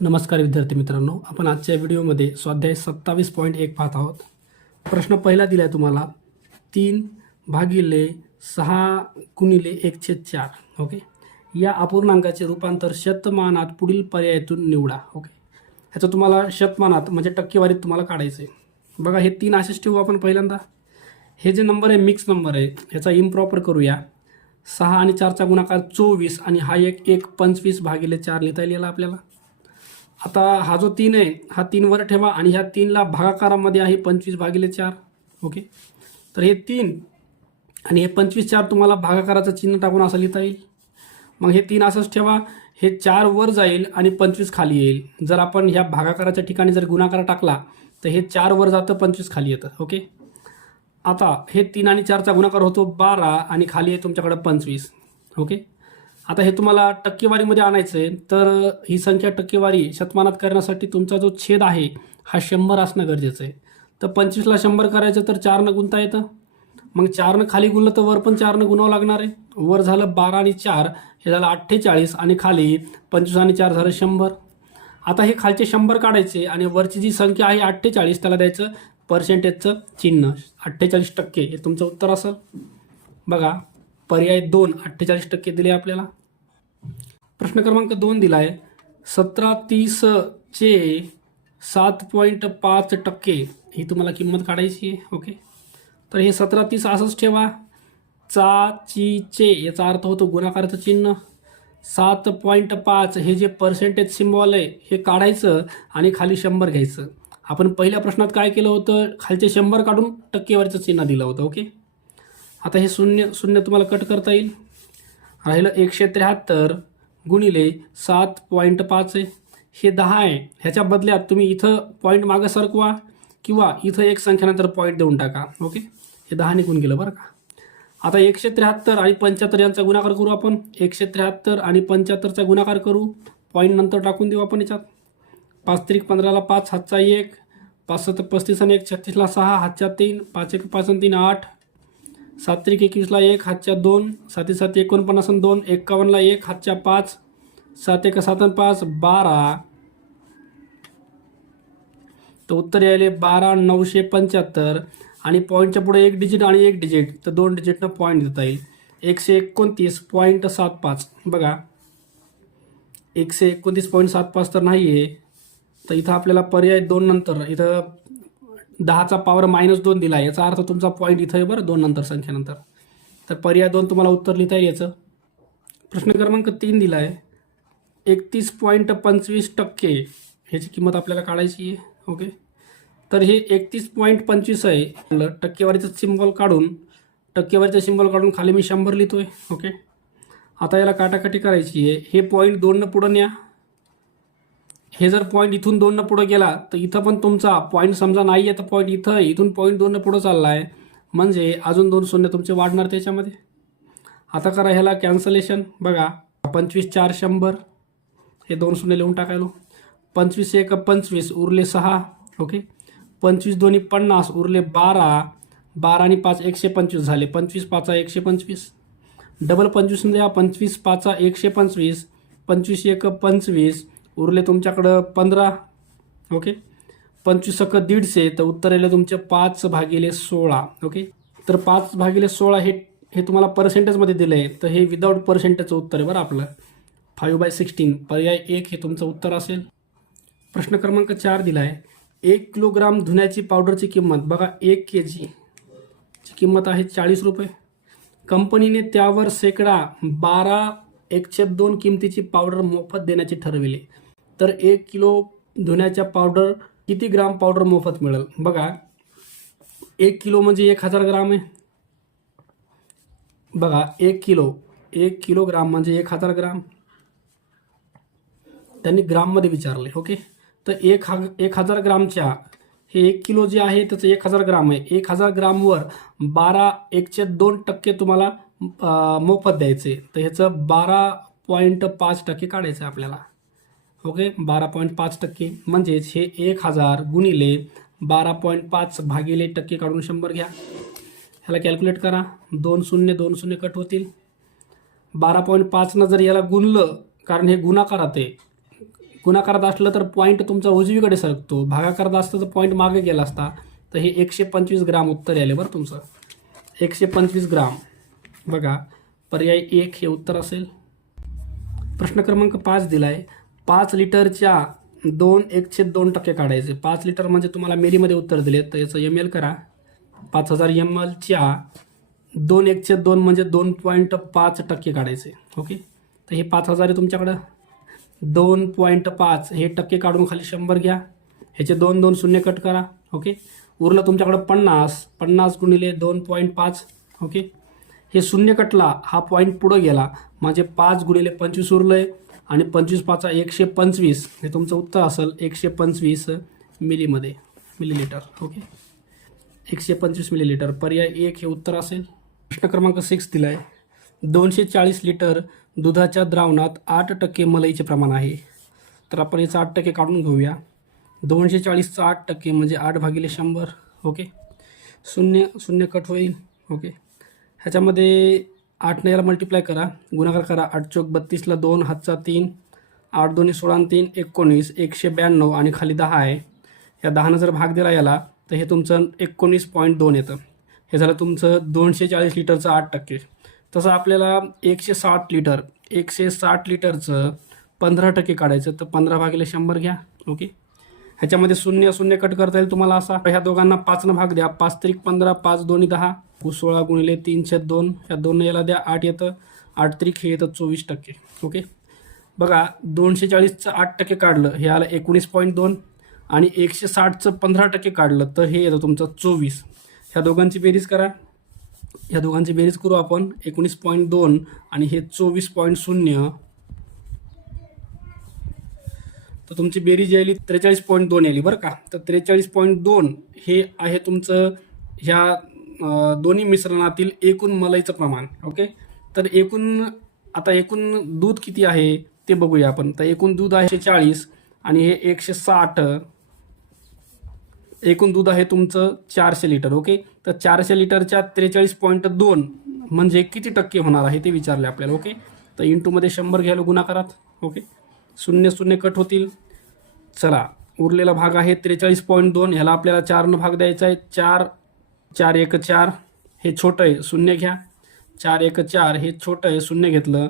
नमस्कार विद्यार्थी मित्रांनो, आपण आजच्या व्हिडिओमध्ये स्वाध्याय 27.1 पाहत आहोत. प्रश्न पहिला दिला आहे तुम्हाला 3/6 × 1/4. या अपूर्णांकाचे रूपांतर शतमानात पुढील पर्यायातून निवडा. ह्याचं तुम्हाला शतमानात म्हणजे टक्केवारीत तुम्हाला काढायचं आहे. बघा, हे 3 असेच ठेवू आपण. पहिल्यांदा हे जे नंबर आहे मिक्स नंबर आहे, ह्याचा इम्प्रॉपर करूया. 6 आणि 4चा गुणाकार 24 आणि हा एक 25/4 लिहिता येईल आपल्याला. आता हा जो 3 आहे हा 3 वर ठेवा आणि ह्या 3ला भागाकारामध्ये आहे 25/4. ओके, तर हे 3 आणि हे 25/4 तुम्हाला भागाकाराचं चिन्ह टाकून असं लिहिता येईल. मग हे 3 असंच ठेवा, हे 4 वर जाईल आणि 25 खाली येईल. जर आपण ह्या भागाकाराच्या ठिकाणी जर गुणाकार टाकला तर हे 4 वर जातं, 25 खाली येतं. ओके, आता हे 3 आणि 4चा गुणाकार होतो 12 आणि खाली आहे तुमच्याकडं 25. ओके, आता हे तुम्हाला टक्केवारीमध्ये आणायचं आहे, तर ही संख्या टक्केवारी शतमानात करण्यासाठी तुमचा जो छेद आहे हा 100 असणं गरजेचं आहे. तर 25ला 100 करायचं तर 4नं गुणता येतं. मग 4नं खाली गुणलं तर वर पण 4नं गुणावं लागणार आहे. वर झालं 12 आणि 4 हे झालं 48 आणि खाली 25 आणि 4 झालं 100. आता हे खालचे 100 काढायचे आणि वरची जी संख्या आहे 48 त्याला द्यायचं पर्सेंटेजचं चिन्ह. 48% हे तुमचं उत्तर असेल. बघा, पर्याय 2 48% दिले आपल्याला. प्रश्न क्रमांक 2 दिला आहे 1730चे 7.5% ही तुम्हाला किंमत काढायची आहे. ओके, तर हे 1730 असंच ठेवा. चे याचा अर्थ होतो गुणाकाराचं चिन्ह. 7.5 हे जे पर्सेंटेज सिम्बॉल आहे हे काढायचं आणि खाली 100 घ्यायचं. आपण पहिल्या प्रश्नात काय केलं होतं, खालचे 100 काढून टक्केवारीचं चिन्ह दिलं होतं. ओके, आता हे शून्य तुम्हाला कट करता येईल. राहिलं 173 गुणिले 7.5 आहे, हे 10 आहे. ह्याच्या बदल्यात तुम्ही इथं पॉईंट मागं सरकवा किंवा इथं एक संख्यानंतर पॉईंट देऊन टाका. ओके, हे 10 निघून गेलं बरं का. आता 173 आणि 75 यांचा गुणाकार करू आपण. 173 आणि 75चा गुणाकार करू, पॉईंट नंतर टाकून देऊ आपण याच्यात. 5 त्रिक 15ला 5 हातचा 1, 5 7 35 आणि 1 36ला 6 हातच्या 3, 5 1 5 आणि 3 8, 7 त्रिक 21ला 1 हातच्या 2, 7 7 49 आणि 2 51ला 1 हातच्या 5, 7 1 7 आणि 5 12. तर उत्तर यायले 12,975 आणि पॉईंटच्या पुढे 1 डिजिट आणि 1 डिजिट, तर 2 डिजिटनं पॉईंट देता येईल. 129.75. बघा, 129.75 तर नाही आहे, तर इथं आपल्याला पर्याय 2 नंतर इथं 10चा पॉवर -2 दिला आहे. याचा अर्थ तुमचा पॉईंट इथं आहे बरं, 2 नंतर संख्येनंतर. तर पर्याय 2 तुम्हाला उत्तर लिहिता येईल याचं. प्रश्न क्रमांक 3 दिला आहे 31.25% ह्याची किंमत आपल्याला काढायची आहे. ओके, तर हे 31.25 आहे. टक्केवारीचं सिम्बॉल काढून खाली मी 100 लिहितोय. ओके, आता याला काटाकाटी करायची आहे. हे पॉईंट 2 पुढं न्या. हे जर पॉईंट इथून 2 पुढं गेला तर इथं पण तुमचा पॉईंट समजा नाही आहे, तर पॉईंट इथं आहे. इथून पॉईंट 2 पुढं चालला आहे म्हणजे अजून 2 शून्य तुमचे वाढणार त्याच्यामध्ये. आता करा ह्याला कॅन्सलेशन. बघा, 25 4 100, हे 2 शून्य लिहून टाकायलो. 25 1 25 उरले 6. ओके, 25 2 50 उरले 12, 12 आणि 5 125 झाले. 25 5 125, डबल 25 द्या. 25 5 125, 25 1 25 उरले तुमच्याकडं 15. ओके, 25 1 150, तर उत्तर येईल तुमचे 5/16. ओके, तर 5/16 हे तुम्हाला पर्सेंटेजमध्ये दिलं आहे, तर हे विदाऊट पर्सेंटेजचं उत्तर आहे बरं आपलं. 5/16 पर्याय 1 हे तुमचं उत्तर असेल. प्रश्न क्रमांक 4 दिला आहे 1 किलोग्राम धुण्याची पावडरची किंमत. बघा, 1 kg ची किंमत आहे 40 रुपये. कंपनीने त्यावर शेकडा 12/2 किमतीची पावडर मोफत देण्याचे ठरविले, तर 1 किलो धुण्याच्या पावडर किती ग्राम पावडर मोफत मिळेल. बघा, 1 किलो म्हणजे 1000 ग्राम आहे. बघा, 1 किलोग्राम म्हणजे 1000 ग्राम. त्यांनी ग्राममध्ये विचारले. ओके, तर 1000 ग्रामच्या हे 1 किलो जे आहे त्याचं 1000 ग्राम आहे. 1000 ग्रामवर 12/2% तुम्हाला मोफत द्यायचे, तर ह्याचं 12.5% काढायचं आहे आपल्याला. ओके, 12.5% म्हणजेच हे 1000 गुणिले 12.5 भागिले टक्के काढून 100 घ्या. ह्याला कॅल्क्युलेट करा. 2 शून्य कट होतील. 12.5नं जर याला गुणलं, कारण हे गुणाकारात आहे, गुणाकारात असलं तर पॉईंट तुमचा उजवीकडे सरकतो, भागाकारात असलं तर पॉईंट मागे गेला असता. तर हे 125 ग्राम उत्तर आले बरं तुमचं. 125 ग्राम. बघा पर्याय 1 हे उत्तर असेल. प्रश्न क्रमांक 5 दिला आहे. 5 लिटरच्या 2/1/2% काढायचे. 5 लिटर म्हणजे तुम्हाला मिलीमध्ये उत्तर दिले, तर याचं ml करा. 5000 ml च्या 2/1/2 म्हणजे 2.5% काढायचे. ओके, तर हे 5000 आहे तुमच्याकडं. 2.5 हे टक्के काढून खाली 100 घ्या. ह्याचे 2 शून्य कट करा. ओके, उरलं तुमच्याकडं 50 गुणिले 2.5. ओके, हे शून्य कटला, हा पॉईंट पुढं गेला म्हणजे 5 गुणिले 25 उरलंय आणि 25 5 125 हे तुमचं उत्तर असेल. 125 मिलीलिटर. Okay, 125 millilitre. पर्याय 1 हे उत्तर असेल. प्रश्न क्रमांक 6 दिला आहे. 240 लिटर दुधाच्या द्रावणात 8% मलईचे प्रमाण आहे. तर आपण याचं 8% काढून घेऊया. 240चं 8% म्हणजे 8/100. ओके, शून्य कट होईल. ओके, ह्याच्यामध्ये 8ने याला मल्टिप्लाय करा, गुणाकार करा. 8 चौक 32ला 2 हातचा 3, 8 2 16 3 19, 192 आणि खाली 10 आहे. या 10नं जर भाग दिला याला तर हे तुमचं 19.2 येतं. हे झालं तुमचं 240 लिटरचं 8%. तसं आपल्याला 160 लिटरचं 15% काढायचं, तर 15/100 घ्या. ओके, ह्याच्यामध्ये शून्य कट करता येईल तुम्हाला असा. ह्या दोघांना 5नं भाग द्या. 5 त्रिक 15, 5 2 10, 16 गुणिले 3/2. ह्या 2 याला द्या, 8 येतं. 8 त्रिक हे येतं 24%. ओके, बघा 240चं 8% काढलं, हे आलं 19.2 आणि 160चं 15% काढलं तर हे येतं तुमचं 24. ह्या दोघांची बेरीज करा. ह्या दोघांची बेरीज करू आपण. 19.2 आणि हे 24.0, तर तुमची बेरीज यायली 43.2 यायली बरं का. तर 43.2 हे आहे तुमचं ह्या दोन्ही मिश्रणातील एकूण मलईचं प्रमाण. ओके, तर एकूण दूध किती आहे ते बघूया आपण. तर एकूण दूध आहे 140 आणि हे 160. एकूण दूध आहे तुमचं 400 लिटर. ओके, तर 400 लिटरच्या 43.2 म्हणजे किती टक्के होणार आहे ते विचारले आपल्याला. ओके, तर इंटूमध्ये 100 घ्यायला गुणाकारात. ओके, शून्य कट होतील. चला, उरलेला भाग आहे 43.2. ह्याला आपल्याला 4नं भाग द्यायचा आहे. 4 1 4 हे छोटं आहे, शून्य घ्या. 4 1 4 हे छोटं आहे, शून्य घेतलं.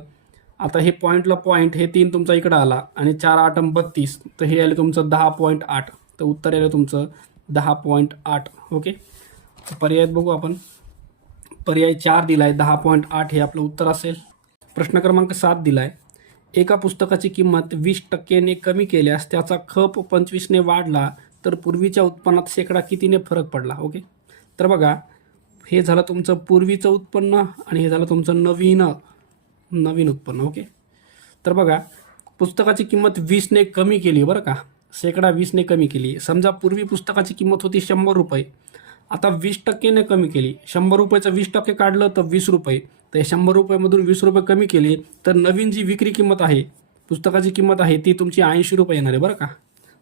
आता हे पॉईंटला पॉईंट, हे 3 तुमचा इकडं आला आणि 4 8 32, तर हे आलं तुमचं 10.8. तर उत्तर आलं तुमचं 10.8. ओके, पर्याय बघू आपण. पर्याय 4 दिला आहे, 10.8 हे आपलं उत्तर असेल. प्रश्न क्रमांक 7 दिला आहे. एका पुस्तकाची किंमत 20%ने कमी केल्यास त्याचा खप 25ने वाढला तर पूर्वीच्या उत्पन्नात शेकडा कितीने फरक पडला. ओके, तर बघा हे झालं तुमचं पूर्वीचं उत्पन्न आणि हे झालं तुमचं नवीन उत्पन्न. ओके, तर बघा पुस्तकाची किंमत 20ने कमी केली बरं का, शेकडा 20ने कमी केली. समजा पूर्वी पुस्तकाची किंमत होती 100 रुपये, आता 20%ने कमी केली. 100 रुपयाचं 20% काढलं तर 20 रुपये. तर 100 रुपयामधून 20 रुपये कमी केले तर नवीन जी विक्री किंमत आहे, पुस्तकाची किंमत आहे, ती तुमची 80 रुपये येणार आहे बरं का.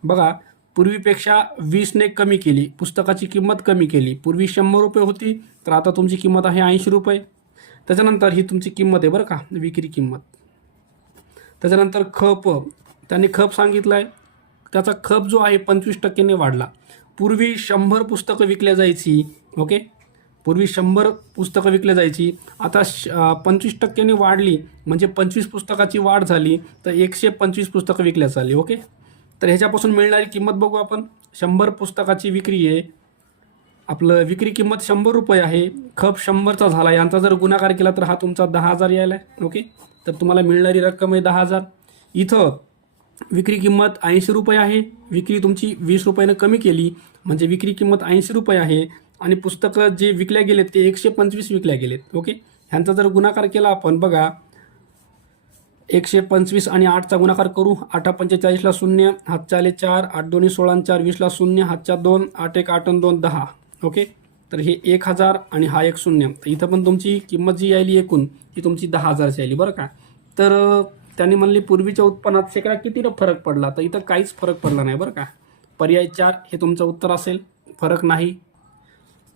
बघा पूर्वीपेक्षा 20ने कमी केली, पुस्तकाची किंमत कमी केली. पूर्वी 100 रुपये होती तर आता तुमची किंमत आहे 80 रुपये. त्याच्यानंतर ही तुमची किंमत आहे बरं का, विक्री किंमत. त्याच्यानंतर खप, त्यांनी खप सांगितलं आहे, त्याचा खप जो आहे 25%ने वाढला. पूर्वी 100 पुस्तकं विकल्या जायची. ओके, पूर्वी 100 पुस्तकं विकल्या जायची, आता 25%ने वाढली म्हणजे 25 पुस्तकाची वाढ झाली तर 125 पुस्तकं विकल्या चालली. ओके, तर ह्याच्यापासून मिळणारी किंमत बघू आपण. 100 पुस्तकाची विक्री आहे, आपलं विक्री किंमत 100 रुपये आहे, खप 100चा झाला. यांचा जर गुणाकार केला तर हा तुमचा 10,000 यायला आहे. ओके, तर तुम्हाला मिळणारी रक्कम आहे 10,000. इथं विक्री किंमत 80 रुपये आहे, विक्री तुमची 20 रुपयानं कमी केली म्हणजे विक्री किंमत 80 रुपये आहे आणि पुस्तकं जे विकल्या गेलेत ते 125 विकल्या गेलेत. ओके, ह्यांचा जर गुणाकार केला आपण, बघा 125 आणि 8चा गुणाकार करू. 8 45ला 0, हातच्या आले 4, 8 2 16 4 20ला 0, हातच्या 2, 8 1 8 2 10. ओके, तर हे 1000 आणि हा 1 0. तर इथं पण तुमची किंमत जी यायली एकूण ती तुमची 10,000ची यायली बरं का. तर त्यांनी म्हणले पूर्वीच्या उत्पन्नात शेकडा कितीनं फरक पडला, तर इथं काहीच फरक पडला नाही बरं का. पर्याय 4 हे तुमचं उत्तर असेल, फरक नाही.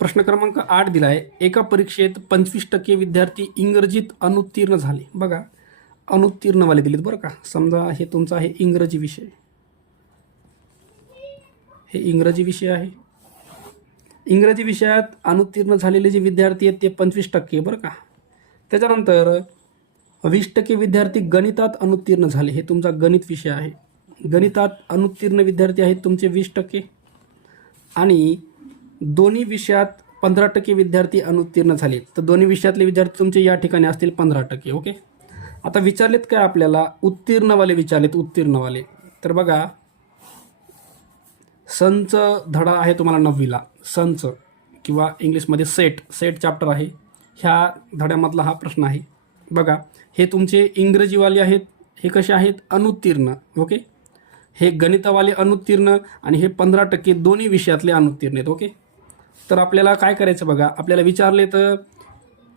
प्रश्न क्रमांक 8 दिला आहे. एका परीक्षेत 25% विद्यार्थी इंग्रजीत अनुत्तीर्ण झाले. बघा अनुत्तीर्णवाले दिलेत बरं का. समजा हे तुमचा आहे इंग्रजी विषय. हे इंग्रजी विषय आहे. इंग्रजी विषयात अनुत्तीर्ण झालेले जे विद्यार्थी आहेत ते 25% बरं का. त्याच्यानंतर 20% विद्यार्थी गणितात अनुत्तीर्ण झाले, हे तुमचा गणित विषय आहे. गणितात अनुत्तीर्ण विद्यार्थी आहेत तुमचे 20%. आणि दोन्ही विषयात 15% विद्यार्थी अनुत्तीर्ण झाले, तर दोन्ही विषयातले विद्यार्थी तुमचे या ठिकाणी असतील 15%. ओके. आता विचारलेत काय आपल्याला, उत्तीर्णवाले विचारलेत, उत्तीर्णवाले. तर बघा, संच धडा आहे तुम्हाला 9वीला, संच किंवा इंग्लिशमध्ये सेट चॅप्टर आहे. ह्या धड्यामधला हा प्रश्न आहे. बघा, हे तुमचे इंग्रजीवाले आहेत, हे कसे आहेत, अनुत्तीर्ण. ओके. हे गणितवाले अनुत्तीर्ण आणि हे 15% दोन्ही विषयातले अनुत्तीर्ण आहेत. ओके. तर आपल्याला काय करायचं बघा, आपल्याला विचारले तर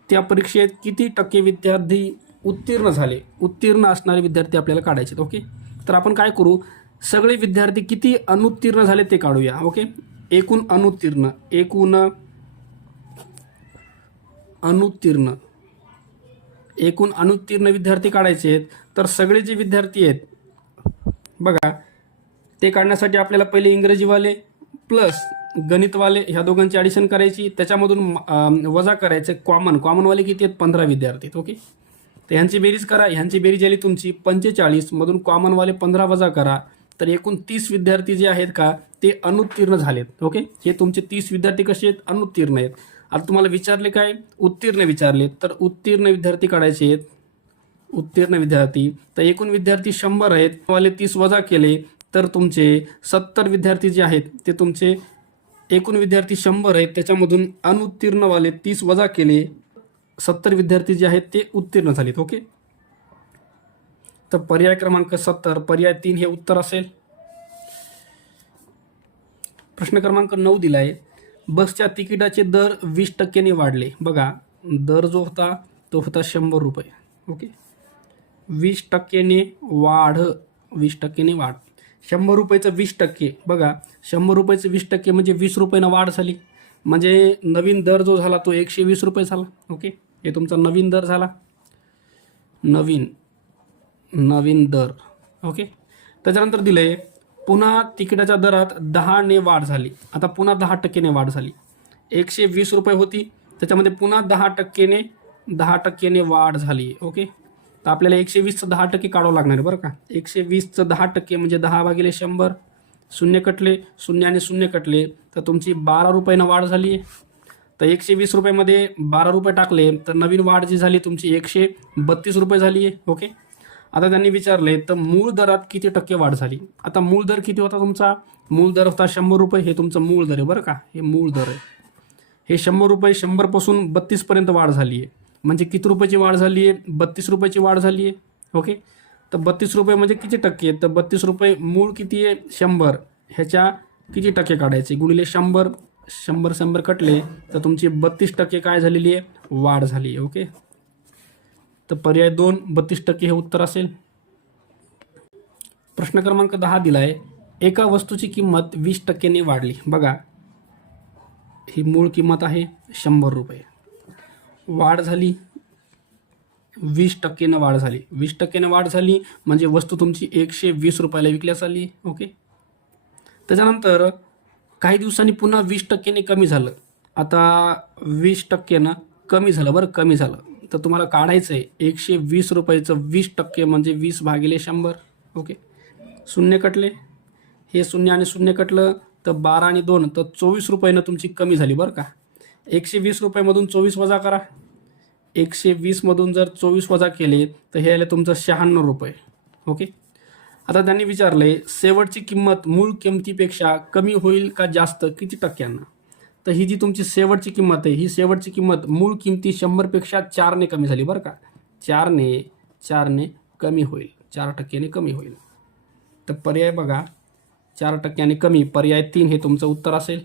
त्या परीक्षेत किती टक्के विद्यार्थी उत्तीर्ण झाले, उत्तीर्ण असणारे विद्यार्थी आपल्याला काढायचे. ओके. तर आपण काय करू, सगळे विद्यार्थी किती अनुत्तीर्ण झाले ते काढूया. ओके. एकूण अनुत्तीर्ण एकूण अनुत्तीर्ण विद्यार्थी काढायचे आहेत. तर सगळे जे विद्यार्थी आहेत बघा, ते काढण्यासाठी आपल्याला पहिले इंग्रजीवाले प्लस गणितवाले ह्या दोघांची ॲडिशन करायची, त्याच्यामधून वजा करायचं कॉमनवाले किती आहेत, 15 विद्यार्थी आहेत. ओके. तर ह्यांची बेरीज करा, ह्यांची बेरीज आली तुमची 45, मधून कॉमनवाले 15 वजा करा, तर एकूण 30 विद्यार्थी जे आहेत का ते अनुत्तीर्ण झालेत. ओके. हे तुमचे 30 विद्यार्थी कसे आहेत, अनुत्तीर्ण आहेत. आता तुम्हाला विचारले काय, उत्तीर्ण विचारले, तर उत्तीर्ण विद्यार्थी काढायचे आहेत. उत्तीर्ण विद्यार्थी, तर एकूण विद्यार्थी 100 आहेत, वाले 30 वजा केले तर तुमचे 70 विद्यार्थी जे आहेत ते तुमचे, एकूण विद्यार्थी 100 आहेत, त्याच्यामधून अनुत्तीर्णवाले 30 वजा केले, 70 विद्यार्थी जे आहेत ते उत्तीर्ण झालेत. ओके. तर पर्याय क्रमांक 70, पर्याय 3 हे उत्तर असेल. प्रश्न क्रमांक 9 दिला आहे, बसच्या तिकिटाचे दर 20% वाढले. बघा, दर जो होता तो होता 100 रुपये. ओके. 20% वाढ, 20% वाढ, 100 रुपयाचं 20%. बघा, 100 रुपयाचं 20% म्हणजे 20 रुपयानं वाढ झाली, म्हणजे नवीन दर जो झाला तो 120 रुपये झाला. ओके. हे तुमचा नवीन दर झाला, नवीन दर. ओके. त्याच्यानंतर दिले, पुन्हा तिकिटाच्या दरात 10ने वाढ झाली. आता पुन्हा 10%ने वाढ झाली. 120 रुपये होती, त्याच्यामध्ये पुन्हा 10%ने वाढ झाली. ओके. तर आपल्याला 120चं 10% काढावं लागणार आहे बरं का. 120चं 10% म्हणजे 10/100, शून्य कटले, शून्य आणि शून्य कटले, तर तुमची 12 रुपयानं वाढ झाली आहे. तर 120 रुपयामध्ये 12 रुपये टाकले तर नवीन वाढ जी झाली तुमची 132 रुपये झाली आहे. ओके. आता त्यांनी विचारले तर मूळ दरात किती टक्के वाढ झाली. आता मूळ दर किती होता तुमचा, मूळ दर होता 100 रुपये, हे तुमचं मूळ दर आहे बरं का, हे मूळ दर आहे. हे 100 रुपये, 100 पासून 32 पर्यंत वाढ झाली आहे, म्हणजे किती रुपयाची वाढ झाली आहे, 32 रुपयाची वाढ झाली आहे. ओके. तर 32 रुपये म्हणजे किती टक्के, तर 32 रुपये मूळ किती आहे 100, ह्याच्या किती टक्के काढायचे, गुणिले 100, 100 कटले तर तुमची 32% काय झालेली आहे, वाढ झाली आहे. ओके. तर पर्याय 2 32% हे उत्तर असेल. प्रश्न क्रमांक 10 दिला आहे, एका वस्तूची किंमत 20%ने वाढली. बघा, ही मूळ किंमत आहे 100 रुपये, वाढ झाली 20%ने वाढ झाली. 20%ने वाढ झाली म्हणजे वस्तू तुमची 120 रुपयाला विकल्यास आली. ओके. त्याच्यानंतर काही दिवसांनी पुन्हा 20%ने कमी झालं. आता 20%नं कमी झालं बरं, कमी झालं, तर तुम्हाला काढायचं आहे 120 रुपयाचं 20% म्हणजे 20/100. ओके. शून्य कटले, हे शून्य आणि शून्य कटलं तर 12 आणि 2 तर 24 रुपयानं तुमची कमी झाली बरं का. 120 रुपयामधून 24 वजा करा, 120मधून जर 24 वजा केले तर हे आले तुमचं 96 रुपये. ओके. आता त्यांनी विचारले शेवटची किंमत मूळ किमतीपेक्षा कमी होईल का जास्त, किती टक्क्यांना. तर ही जी तुमची शेवटची किंमत आहे, ही शेवटची किंमत मूळ किमती 100पेक्षा 4ने कमी झाली बरं का. 4ने कमी होईल, 4%ने कमी होईल. तर पर्याय बघा, 4%ने कमी, पर्याय 3 हे तुमचं उत्तर असेल.